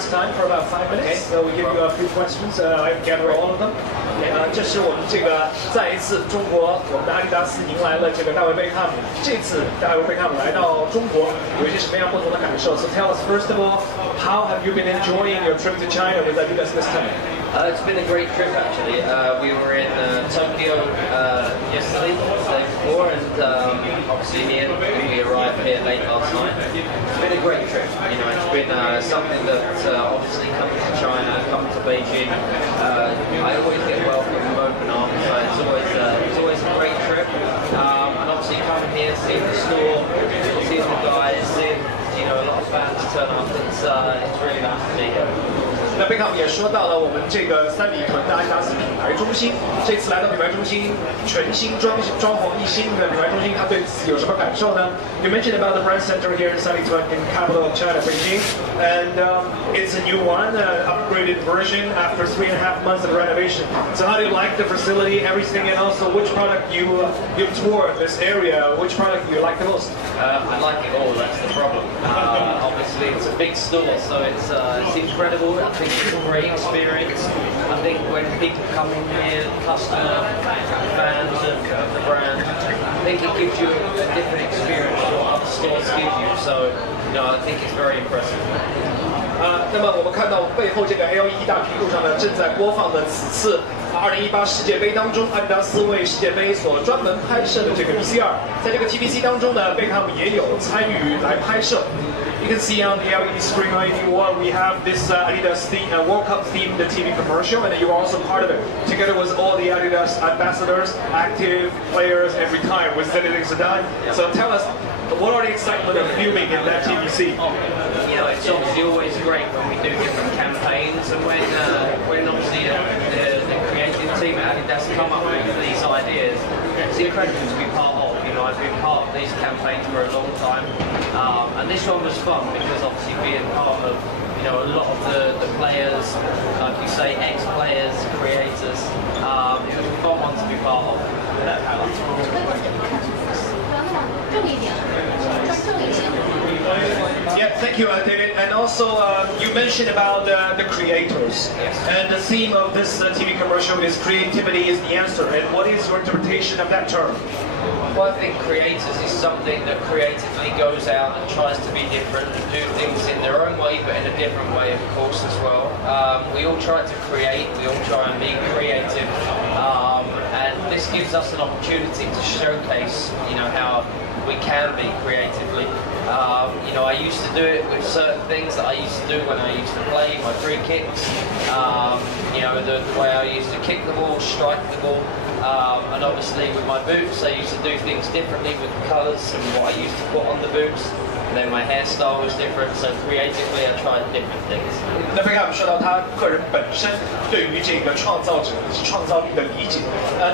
Time for about 5 minutes. So we give you a few questions. I gather all of them. 这是我们这个再一次中国，我们的阿迪达斯迎来了这个大卫贝克汉姆。这次大卫贝克汉姆来到中国，有一些什么样不同的感受 ？So tell us first of all, how have you been enjoying your trip to China with Adidas this time? It's been a great trip actually. We were in Tokyo yesterday, the day before, and obviously here we arrived here late last night. It's been a great trip. You know, it's been something that obviously comes to China, comes to Beijing. I always get welcomed with open arms, so it's always a great trip. And obviously coming here, seeing the store, seeing the guys, seeing a lot of fans turn up. It's really nice to be here. 那贝克汉姆也说到了我们这个三里屯的阿迪达斯品牌中心，这次来到品牌中心，全新装潢一新的品牌中心，他对此有什么感受呢 ？You mentioned about the brand center here in Sanlitun, in capital of China, Beijing, and it's a new one, upgraded version after 3.5 months of renovation. So how do you like the facility, everything, and also which product you toured this area? Which product do you like the most? I like it all. That's the problem. Obviously, it's a big store, so it's incredible. I think it's a great experience. I think when people come in here, customer, fans of the brand, I think it gives you a different experience to what other stores give you. So, I think it's very impressive. 那么我们看到背后这个 LED 大屏幕上呢，正在播放的此次2018世界杯当中，阿迪达斯为世界杯所专门拍摄的这个 TVC2，在这个 TVC 当中呢，贝克汉姆也有参与来拍摄。You can see on the LED screen LED wall we have this Adidas World Cup themed TV commercial, and you are also part of it, together with all the Adidas ambassadors, active players every time with Zinedine Zidane. So tell us, what are the excitement of filming in that TVC? It's obviously always great when we do different campaigns, and when obviously the creative team at Adidas come up with these ideas, it's incredible to be part of. I've been part of these campaigns for a long time, and this one was fun because obviously being part of a lot of the players, like you say, ex-players, creators, it was a fun one to be part of. Yeah, thank you, David. And also, you mentioned about the creators. Yes. And the theme of this TV commercial is creativity is the answer. And what is your interpretation of that term? Well, I think creators is something that creatively goes out and tries to be different and do things in their own way, but in a different way, of course, as well. We all try to create, we all try and be creative, and this gives us an opportunity to showcase, how we can be creatively. I used to do it with certain things that I used to do when I used to play my free kicks. The way I used to kick the ball, strike the ball. And obviously with my boots, I used to do things differently with the colours and what I used to put on the boots. And then my hairstyle was different, so creatively I tried different things. 那贝克汉姆说到他个人本身对于这个创造者以及创造力的理解，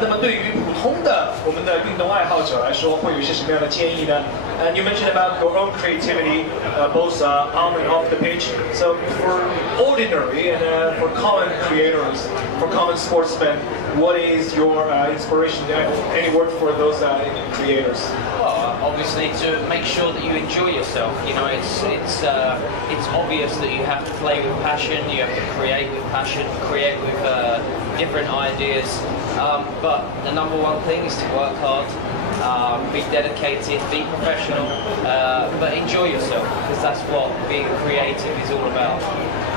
那么对于普通的我们的运动爱好者来说，会有一些什么样的建议呢？ And you mentioned about your own creativity, both on and off the pitch. So for ordinary and for common creators, for common sportsmen, what is your inspiration? Any word for those creators? Well, obviously to make sure that you enjoy yourself. It's obvious that you have to play with passion. You have to create with passion, create with different ideas. But the number one thing is to work hard. Be dedicated, be professional, but enjoy yourself, because that's what being creative is all about.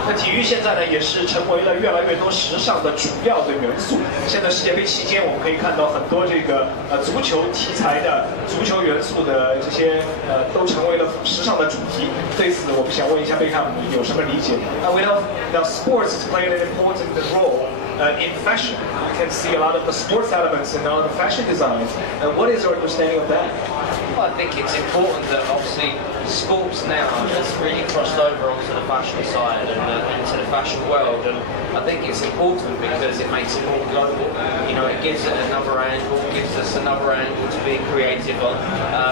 那体育现在呢，也是成为了越来越多时尚的主要的元素。现在世界杯期间，我们可以看到很多这个足球题材的、足球元素的这些都成为了时尚的主题。对此，我们想问一下贝克汉姆，你有什么理解？We know now sports is playing an important role in fashion. You can see a lot of the sports elements in all the fashion design. And what is your understanding of that? Well, I think it's important that obviously sports now has really crossed over onto the fashion side and into the fashion world, and I think it's important because it makes it more global. It gives it another angle, gives us another angle to be creative on.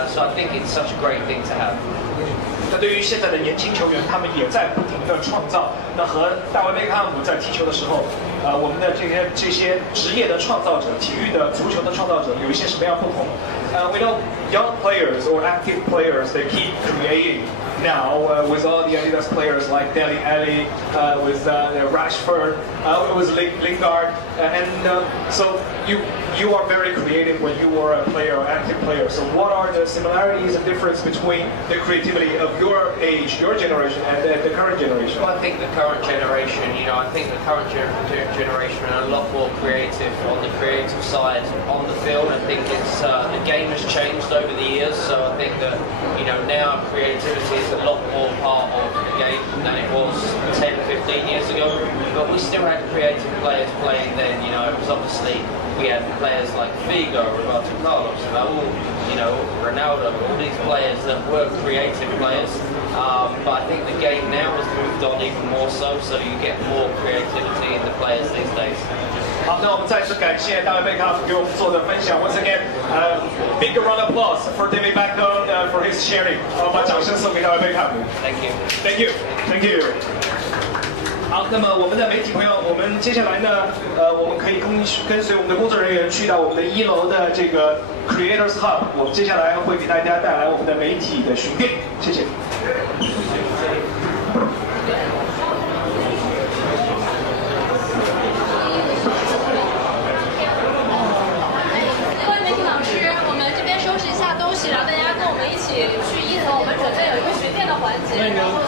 So I think it's such a great thing to have. 那对于现在的年轻球员，他们也在不停的创造。那和大卫贝克汉姆在踢球的时候，我们的这些职业的创造者，体育的足球的创造者，有一些什么样不同？We know young players or active players, they keep creating now with all the Adidas players like Dele Alli, with Rashford, with Lingard, so you are very creative when you were a player, active player. So what are the similarities and difference between the creativity of your age, your generation, and the current generation? Well, I think the current generation, I think the current generation are a lot more creative on the creative side on the field. I think it's the game has changed over the years, so I think that now creativity is a lot more part of the game than it was 10, 15 years ago. But we still had creative players playing then. It was obviously we had players like Figo, Roberto Carlos, Raul, Ronaldo, all these players that were creative players. But I think the game now has moved on even more so you get more creativity in the players these days. 好，那我们再次感谢大卫贝克汉姆给我们做的分享。Once again, big round of applause for David Beckham for his sharing. 我们把掌声送给大卫贝克汉姆。Thank you. Thank you. Thank you. 好，那么我们的媒体朋友，我们接下来呢，我们可以跟随我们的工作人员去到我们的1楼的这个 Creators Hub。我们接下来会给大家带来我们的媒体的巡店，谢谢。然后大家跟我们一起去1楼，我们准备有一个巡店的环节，然后